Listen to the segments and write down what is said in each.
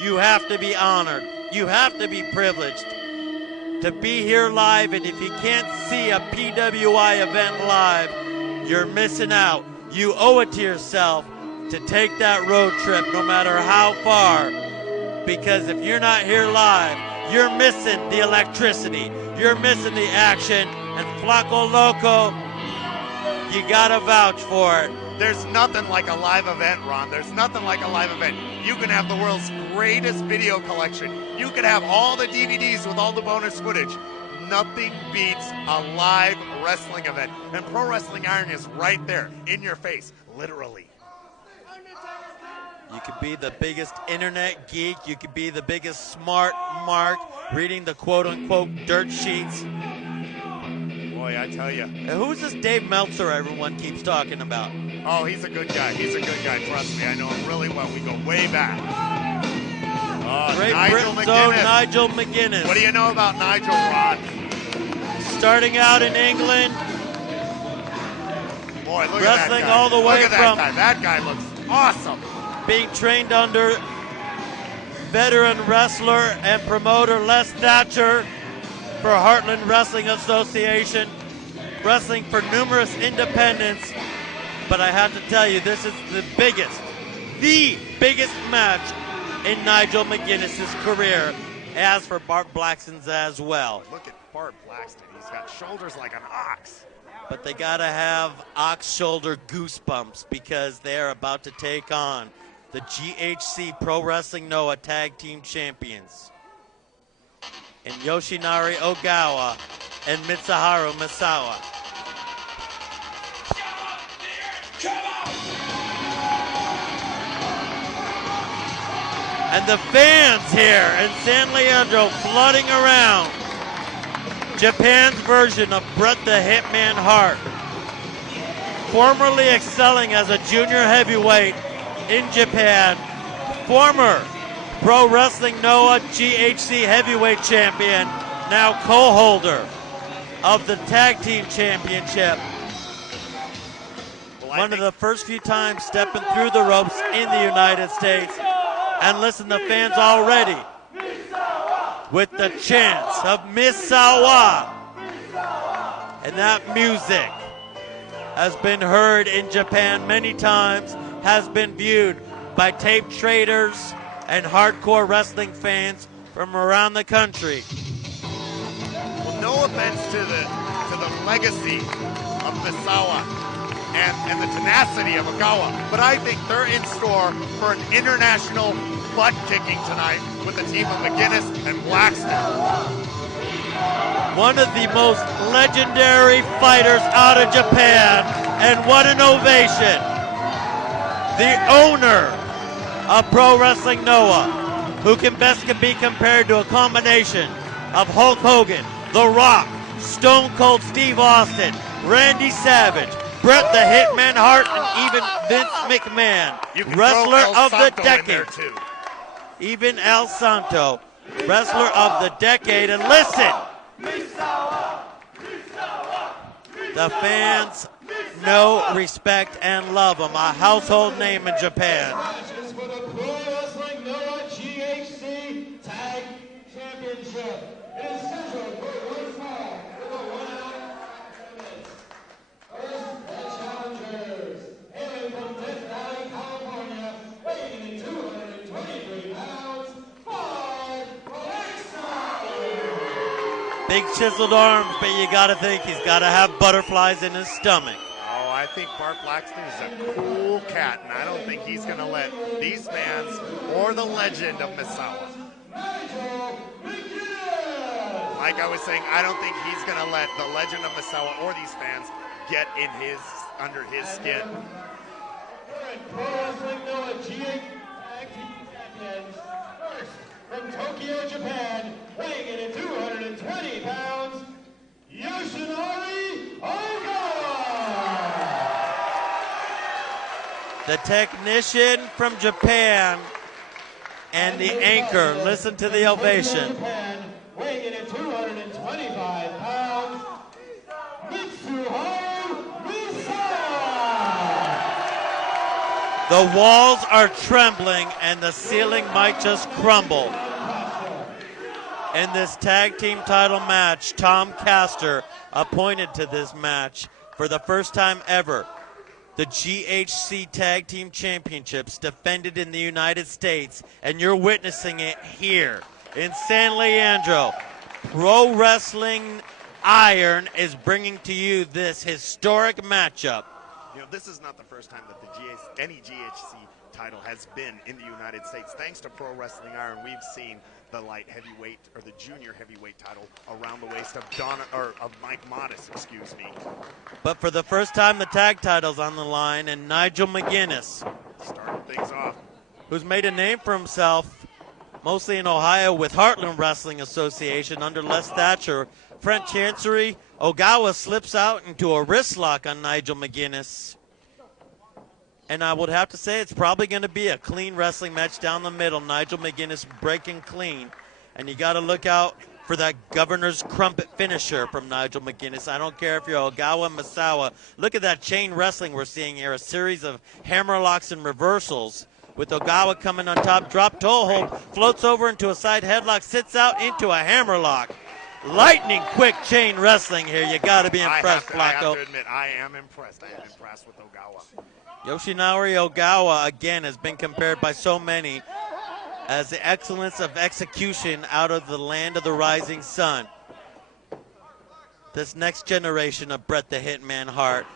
You have to be honored. You have to be privileged to be here live, and if you can't see a PWI event live, you're missing out. You owe it to yourself to take that road trip no matter how far, because if you're not here live, you're missing the electricity, you're missing the action, and Flaco Loco, you gotta vouch for it. There's nothing like a live event, Ron. There's nothing like a live event. You can have the world's greatest video collection. You can have all the DVDs with all the bonus footage. Nothing beats a live wrestling event. And Pro Wrestling Iron is right there, in your face, literally. You could be the biggest internet geek. You could be the biggest smart mark, reading the quote-unquote dirt sheets. Boy, I tell you. And who's this Dave Meltzer everyone keeps talking about? Oh, he's a good guy. He's a good guy. Trust me, I know him really well. We go way back. Great Nigel Britain's own McGuinness. Nigel McGuinness. What do you know about Nigel, Ron? Starting out in England. Boy, look wrestling at that guy. all the way look at from that guy. That guy looks awesome. Being trained under veteran wrestler and promoter Les Thatcher for Heartland Wrestling Association, wrestling for numerous independents. But I have to tell you, this is the biggest match in Nigel McGuinness' career, as for Bart Blackson's as well. Look at Bart Blaxson. He's got shoulders like an ox. But they gotta have ox shoulder goosebumps because they're about to take on the GHC Pro Wrestling Noah Tag Team Champions in Yoshinari Ogawa and Mitsuharu Misawa. And the fans here in San Leandro flooding around. Japan's version of Bret the Hitman Hart. Formerly excelling as a junior heavyweight in Japan. Former Pro Wrestling Noah GHC heavyweight champion. Now co-holder of the Tag Team Championship. One of the first few times stepping through the ropes in the United States. And listen, the fans already with the chants of Misawa. And that music has been heard in Japan many times, has been viewed by tape traders and hardcore wrestling fans from around the country. Well, no offense to the legacy of Misawa and the tenacity of Ogawa, but I think they're in store for an international butt-kicking tonight with the team of McGuinness and Blaxson. One of the most legendary fighters out of Japan, and what an ovation. The owner of Pro Wrestling Noah, who can best be compared to a combination of Hulk Hogan, The Rock, Stone Cold Steve Austin, Randy Savage, Bret the Hitman Hart, and even Vince McMahon, wrestler of the decade. Even El Santo, wrestler of the decade. And listen, the fans know, respect, and love him. A household name in Japan. For the Pro Wrestling Noah GHC Tag Championship. It is scheduled for one fall with a 1 hour minutes. First, the challengers, hailing from Death Valley, California, weighing in 223 pounds, Bart Blaxson. Big chiseled arms, but you gotta think he's gotta have butterflies in his stomach. Oh, I think Bart Blaxson is a cool cat, and I don't think he's going to let these fans or the legend of Misawa. Like I was saying, I don't think he's going to let the legend of Misawa or these fans get in under his skin. Pro Wrestling Noah GHC Tag Team Champions. First, from Tokyo, Japan, weighing in at 220 pounds, Yoshinari Ogawa. The technician from Japan and the anchor. Listen to the ovation. Weighing in at 225 pounds, Mitsuharu Misawa. The walls are trembling and the ceiling might just crumble. In this tag team title match, Tom Castor appointed to this match for the first time ever. The GHC Tag Team Championships defended in the United States, and you're witnessing it here in San Leandro. Pro Wrestling Iron is bringing to you this historic matchup. You know, this is not the first time that any GHC title has been in the United States. Thanks to Pro Wrestling Iron, we've seen the light heavyweight or the junior heavyweight title around the waist of Mike Modest, excuse me. But for the first time, the tag title's on the line, and Nigel McGuinness, starting things off, who's made a name for himself mostly in Ohio with Heartland Wrestling Association under Les Thatcher, French Chancery. Ogawa slips out into a wrist lock on Nigel McGuinness. And I would have to say it's probably going to be a clean wrestling match down the middle. Nigel McGuinness breaking clean. And you got to look out for that governor's crumpet finisher from Nigel McGuinness. I don't care if you're Ogawa, Misawa. Look at that chain wrestling we're seeing here. A series of hammerlocks and reversals. With Ogawa coming on top, drop toe hold, floats over into a side headlock, sits out into a hammerlock. Lightning quick chain wrestling here. You got to be impressed, Flacco. I have to admit, I am impressed. I am impressed with Ogawa. Yoshinari Ogawa, again, has been compared by so many as the excellence of execution out of the land of the rising sun. This next generation of Bret the Hitman Hart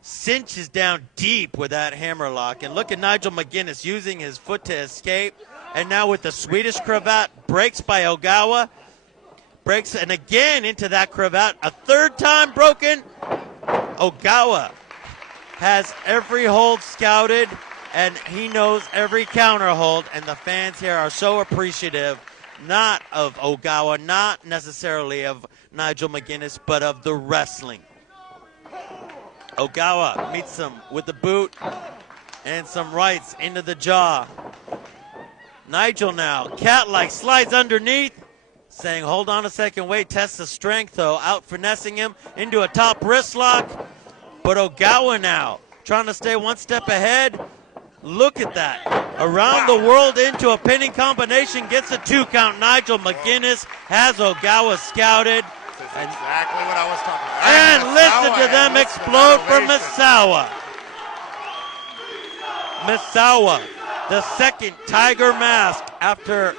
cinches down deep with that hammerlock. And look at Nigel McGuinness using his foot to escape. And now with the Swedish cravat, breaks by Ogawa. Breaks and again into that cravat. A third time broken. Ogawa has every hold scouted, and he knows every counter hold, and the fans here are so appreciative, not of Ogawa, not necessarily of Nigel McGuinness, but of the wrestling. Ogawa meets him with the boot and some rights into the jaw. Nigel now, cat-like, slides underneath, saying, hold on a second, wait, test the strength, though, out finessing him into a top wrist lock. But Ogawa now, trying to stay one step ahead. Look at that. Around the world into a pinning combination, gets a 2 count. Nigel McGuinness has Ogawa scouted. This is exactly what I was talking about. And listen to them explode for Misawa. Misawa, the second Tiger Mask after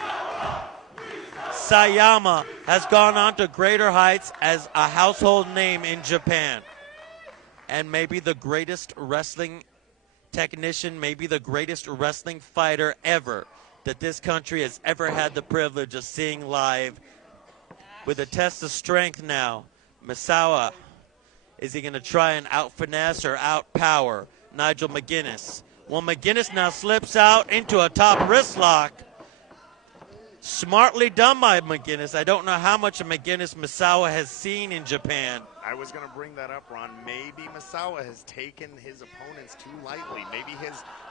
Sayama has gone on to greater heights as a household name in Japan. And maybe the greatest wrestling technician, maybe the greatest wrestling fighter ever that this country has ever had the privilege of seeing live. With a test of strength now, Misawa, is he going to try and out-finesse or out-power Nigel McGuinness? Well, McGuinness now slips out into a top wrist lock. Smartly done by McGuinness. I don't know how much of McGuinness Misawa has seen in Japan. I was going to bring that up, Ron. Maybe Misawa has taken his opponents too lightly. Maybe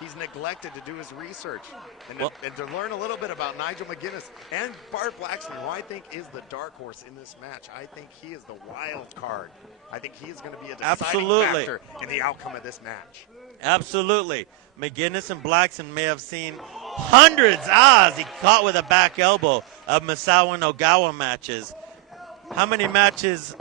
he's neglected to do his research and to learn a little bit about Nigel McGuinness and Bart Blaxson, who I think is the dark horse in this match. I think he is the wild card. I think he is going to be a deciding factor in the outcome of this match. Absolutely. McGuinness and Blaxson may have seen hundreds, as he caught with a back elbow, of Misawa and Ogawa matches. How many matches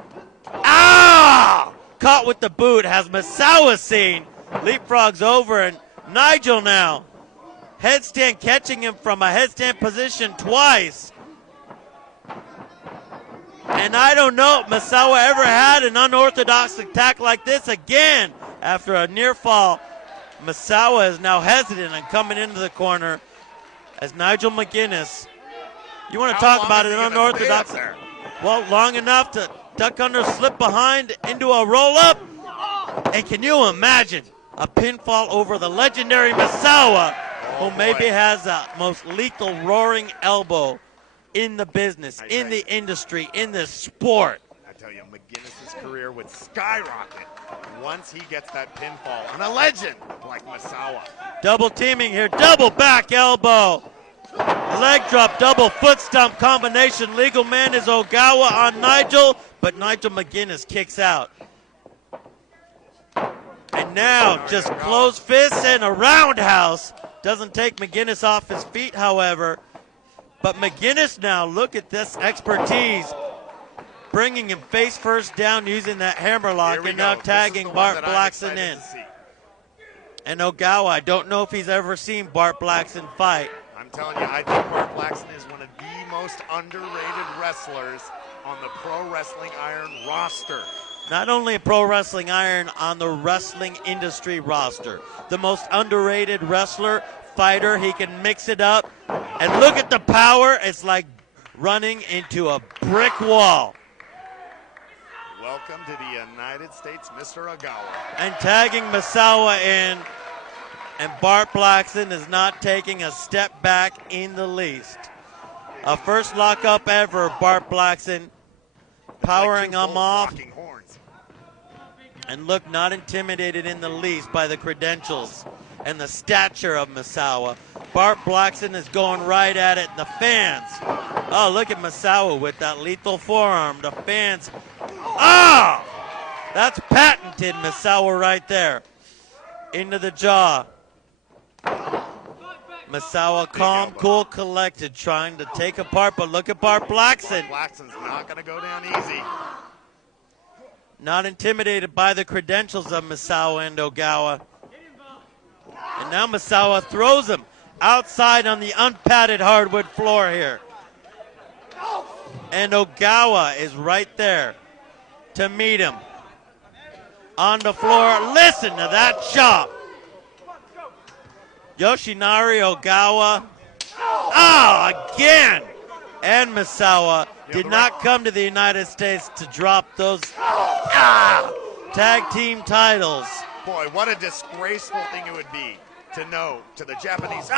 caught with the boot has Misawa seen? Leapfrogs over, and Nigel now headstand, catching him from a headstand position twice. And I don't know if Misawa ever had an unorthodox attack like this again. After a near fall, Misawa is now hesitant and coming into the corner as Nigel McGuinness. You want to talk about an unorthodox? Well, long enough to duck under, slip behind into a roll-up. And can you imagine a pinfall over the legendary Misawa, who maybe has the most lethal roaring elbow in the business, in the industry, in this sport. I tell you, McGuinness's career would skyrocket once he gets that pinfall. And a legend like Misawa. Double teaming here, double back elbow. Leg drop, double foot stomp combination. Legal man is Ogawa on Nigel, but Nigel McGuinness kicks out. And And now just closed fists and a roundhouse. Doesn't take McGuinness off his feet, however. But McGuinness now, look at this expertise. Bringing him face first down using that hammerlock and now tagging Bart Blaxson in. And Ogawa, I don't know if he's ever seen Bart Blaxson fight. I'm telling you, I think Bart Blaxson is one of the most underrated wrestlers on the Pro Wrestling Iron roster. Not only a Pro Wrestling Iron, on the wrestling industry roster. The most underrated wrestler, fighter. He can mix it up. And look at the power. It's like running into a brick wall. Welcome to the United States, Mr. Ogawa. And tagging Misawa in. And Bart Blaxson is not taking a step back in the least. A first lockup ever, Bart Blaxson powering him off. And look, not intimidated in the least by the credentials and the stature of Misawa. Bart Blaxson is going right at it. The fans. Oh, look at Misawa with that lethal forearm. The fans. Oh! That's patented Misawa right there. Into the jaw. Misawa calm, cool, collected, trying to take apart, but look at Bart Blaxson. Blackson's not going to go down easy. Not intimidated by the credentials of Misawa and Ogawa. And now Misawa throws him outside on the unpadded hardwood floor here. And Ogawa is right there to meet him. On the floor, listen to that chop. Yoshinari, Ogawa. Oh, again. And Misawa did not come to the United States to drop those tag team titles. Boy, what a disgraceful thing it would be to know to the Japanese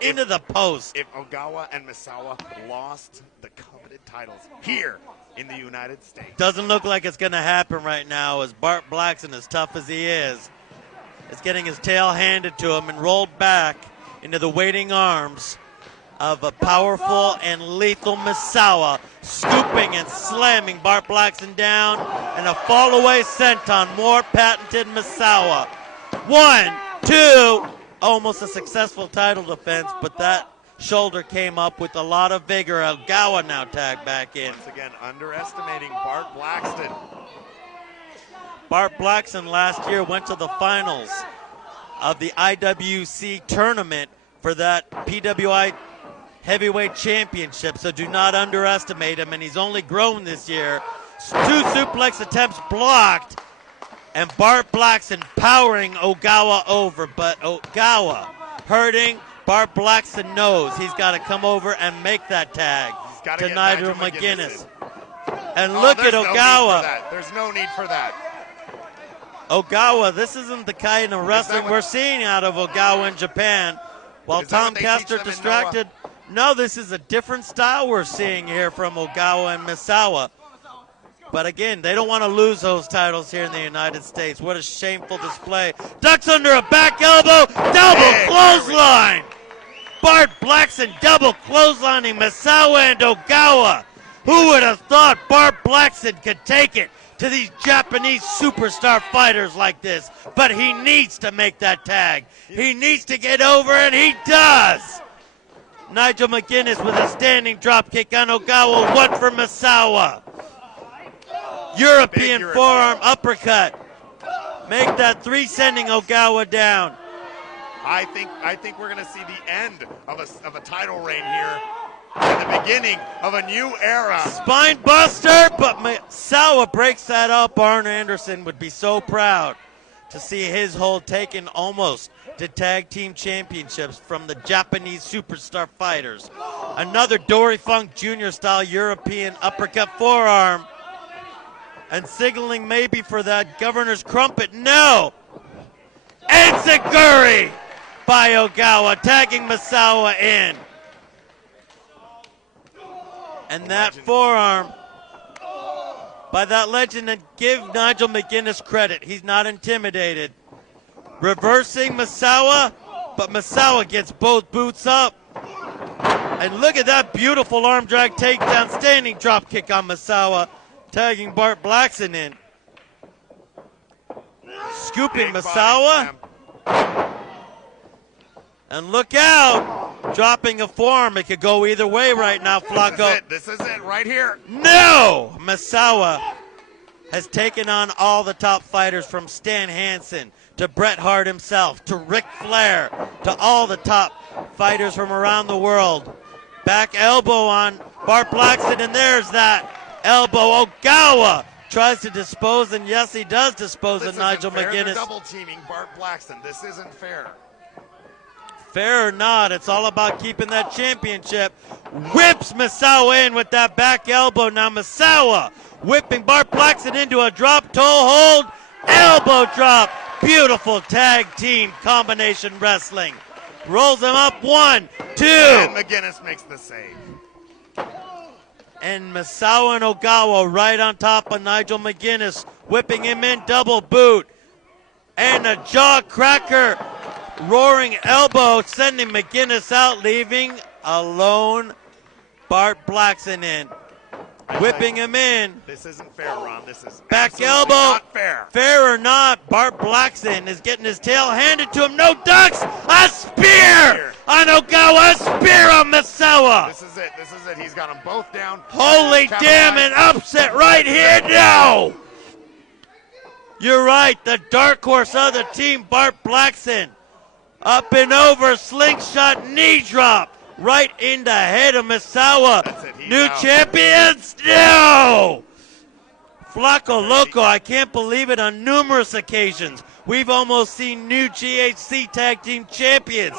into the post. If Ogawa and Misawa lost the coveted titles here in the United States. Doesn't look like it's going to happen right now, as Bart Blaxson, as tough as he is getting his tail handed to him and rolled back into the waiting arms of a powerful and lethal Misawa, scooping and slamming Bart Blaxson down, and a fall away senton, more patented Misawa. 1, 2, almost a successful title defense, but that shoulder came up with a lot of vigor. Ogawa now tagged back in. Once again, underestimating Bart Blaxson. Bart Blaxson last year went to the finals of the IWC tournament for that PWI heavyweight championship, so do not underestimate him, and he's only grown this year. 2 suplex attempts blocked, and Bart Blaxson powering Ogawa over, but Ogawa hurting. Bart Blaxson knows he's got to come over and make that tag to Nigel McGuinness. And look at Ogawa. There's no need for that. Ogawa, this isn't the kind of wrestling we're seeing out of Ogawa in Japan. While Tom Castor distracted, no, this is a different style we're seeing here from Ogawa and Misawa. But again, they don't want to lose those titles here in the United States. What a shameful display. Ducks under a back elbow, double clothesline. Bart Blaxson double clotheslining Misawa and Ogawa. Who would have thought Bart Blaxson could take it to these Japanese superstar fighters like this? But he needs to make that tag. He needs to get over, and he does. Nigel McGuinness with a standing drop kick on Ogawa. 1 for Misawa. European forearm uppercut. Make that 3, sending Ogawa down. I think we're going to see the end of a title reign here. And the beginning of a new era. Spine buster, but Misawa breaks that up. Arn Anderson would be so proud to see his hold taken almost to tag team championships from the Japanese superstar fighters. Another Dory Funk Jr. style European uppercut forearm. And signaling maybe for that governor's crumpet. No! Enziguri by Ogawa, tagging Misawa in. And that forearm by that legend, and give Nigel McGuinness credit. He's not intimidated. Reversing Misawa, but Misawa gets both boots up. And look at that beautiful arm drag takedown, standing drop kick on Misawa, tagging Bart Blaxson in. scooping Big Misawa. body slam. And look out! Dropping a form. It could go either way right now, Flacco. This is it right here. No! Misawa has taken on all the top fighters from Stan Hansen to Bret Hart himself to Ric Flair to all the top fighters from around the world. Back elbow on Bart Blaxson, and there's that elbow. Ogawa tries to dispose, and yes, he does dispose of Nigel McGuinness. They're double teaming Bart Blaxson. This isn't fair. Fair or not, it's all about keeping that championship. Whips Misawa in with that back elbow. Now Misawa whipping Bart Blaxson into a drop toe hold. Elbow drop. Beautiful tag team combination wrestling. Rolls him up, 1, 2. And McGuinness makes the save. And Misawa and Ogawa right on top of Nigel McGuinness, whipping him in, double boot. And a jaw cracker. Roaring elbow, sending McGuinness out, leaving alone Bart Blaxson in. Whipping him in. This isn't fair, Ron. This is Back elbow. not fair. Fair or not, Bart Blaxson is getting his tail handed to him. No ducks. A spear on Ogawa. A spear on Misawa. This is it. This is it. He's got them both down. Holy damn, an upset right here. No. You're right. The dark horse of the team, Bart Blaxson. Up and over, slingshot knee drop. Right in the head of Misawa. New out. champions? No! Flacco Loco, I can't believe it, on numerous occasions. We've almost seen new GHC tag team champions.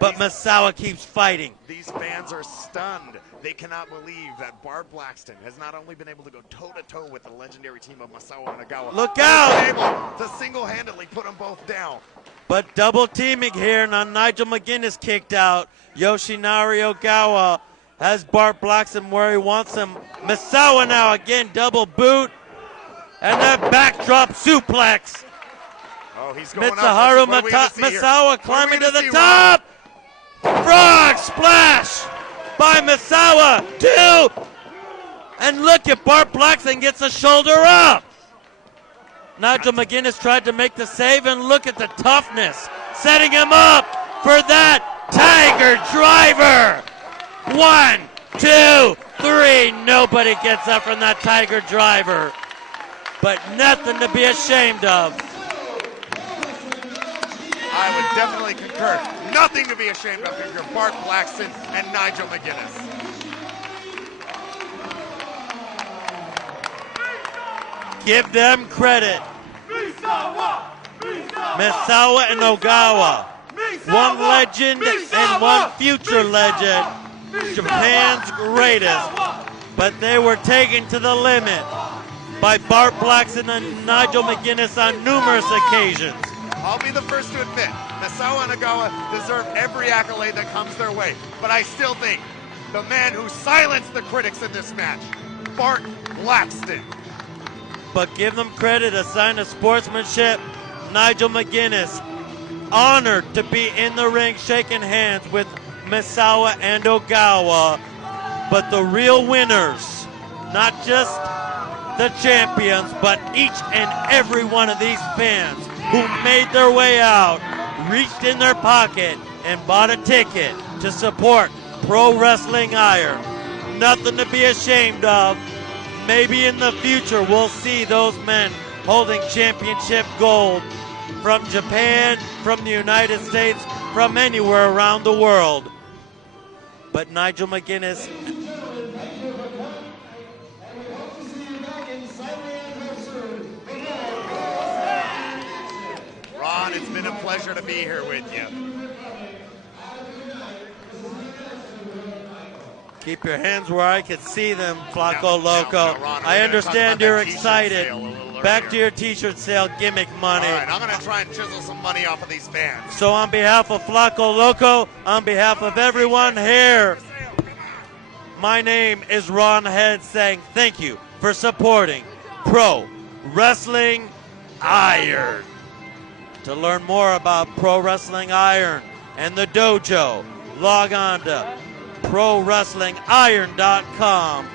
But Misawa keeps fighting. These fans are stunned. They cannot believe that Bart Blaxson has not only been able to go toe-to-toe with the legendary team of Misawa and Ogawa, Look but out! he's been able to single-handedly put them both down. But double teaming here, now Nigel McGuinness kicked out. Yoshinari Ogawa has Bart Blaxson where he wants him. Misawa now again, double boot. And that backdrop suplex. Oh, he's going Mitsuharu up. What are we gonna see here? Misawa climbing to What are the we gonna see, top. Frog splash by Misawa. 2. And look at Bart Blaxson gets a shoulder up. Nigel McGuinness tried to make the save, and look at the toughness. Setting him up for that Tiger Driver. 1, 2, 3. Nobody gets up from that Tiger Driver. But nothing to be ashamed of. I would definitely concur. Nothing to be ashamed of if you're Bart Blaxson and Nigel McGuinness. Give them credit. Misawa and Ogawa. One legend and one future legend. Japan's greatest. But they were taken to the limit by Bart Blaxson and Nigel McGuinness on numerous occasions. I'll be the first to admit, Misawa and Ogawa deserve every accolade that comes their way. But I still think the man who silenced the critics in this match, Bart Blaxson. But give them credit, a sign of sportsmanship. Nigel McGuinness, honored to be in the ring shaking hands with Misawa and Ogawa. But the real winners, not just the champions, but each and every one of these fans who made their way out, reached in their pocket, and bought a ticket to support Pro Wrestling Iron. Nothing to be ashamed of. Maybe in the future we'll see those men holding championship gold from Japan, from the United States, from anywhere around the world. But Nigel McGuinness, Ron, it's been a pleasure to be here with you. keep your hands where I can see them, Flacco No, Loco. Ron, I we're gonna talk understand about you're that t-shirt excited. sale a little Back earlier. to your t-shirt sale, gimmick money. All right, I'm going to try and chisel some money off of these fans. So on behalf of Flacco Loco, on behalf of everyone here, my name is Ron Head saying thank you for supporting Pro Wrestling Iron. To learn more about Pro Wrestling Iron and the dojo, log on to ProWrestlingIron.com.